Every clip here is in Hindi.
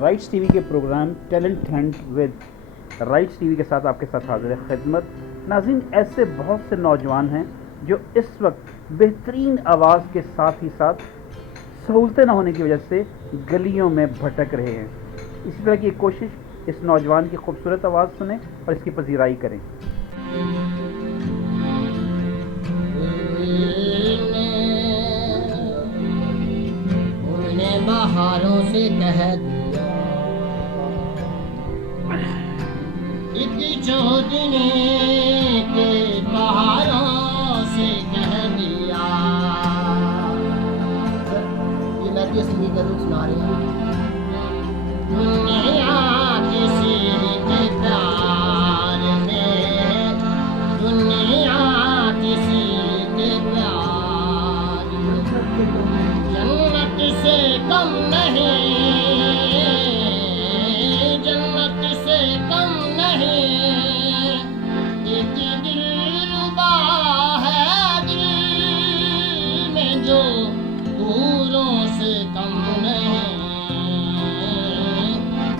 राइट्स टीवी के programme talent hunt with Rights TV के साथ आपके साथ हाजिर है खिदमत। नाज़रीन, ऐसे बहुत से नौजवान हैं जो इस वक्त बेहतरीन आवाज़ के साथ ही साथ सहूलतें न होने की वजह से गलियों में भटक रहे हैं। इसी तरह की एक कोशिश, इस नौजवान की खूबसूरत आवाज़ सुने और इसकी पजीराई करें। बहारों से कह दिया इतनी चौधरी के बहारों से कह दिया। ये मैं किस लिए करूँ सुना रही हूँ। दुनिया किसी के प्यार में, दुनिया किसी के प्यार में जन्नत से कम नहीं, जन्नत से कम नहीं। एक दिलरुबा है दिल में जो दूरों से कम नहीं।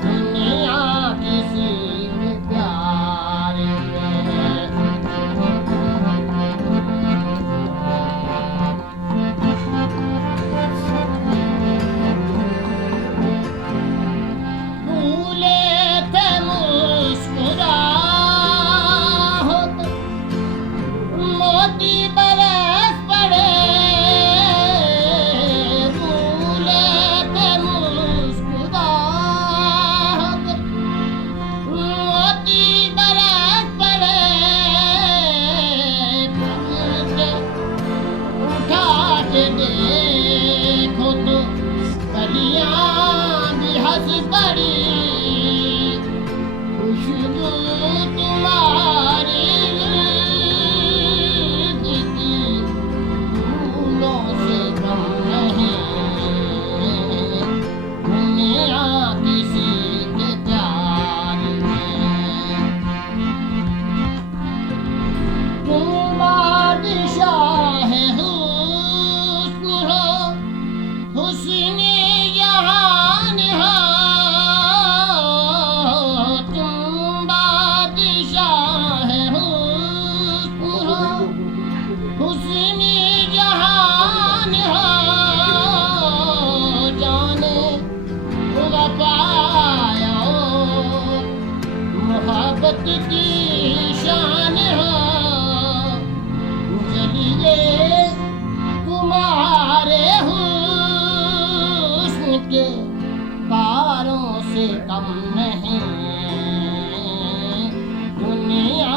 दुनिया किसी के प्यार में, भूले थे मुस्कुराहट, मोती बरस पड़े। भूले थे मुस्कुराहट, मोती बरस पड़े। उठा के देखो तो कलियां भी हंस पड़ी। खुशबू तुम्हारी की फूलों से कम नहीं। दुनिया किसी के प्यार में, तुम बादशाह हुस्न हो, हुस्न जहान हो। तुम बादशाह हुस्न हो, हुस्न जहान हो। जाने वफाया मोहब्बत की शान हो। चलिए तुम्हारे हुस्न के तारों से कम नहीं। दुनिया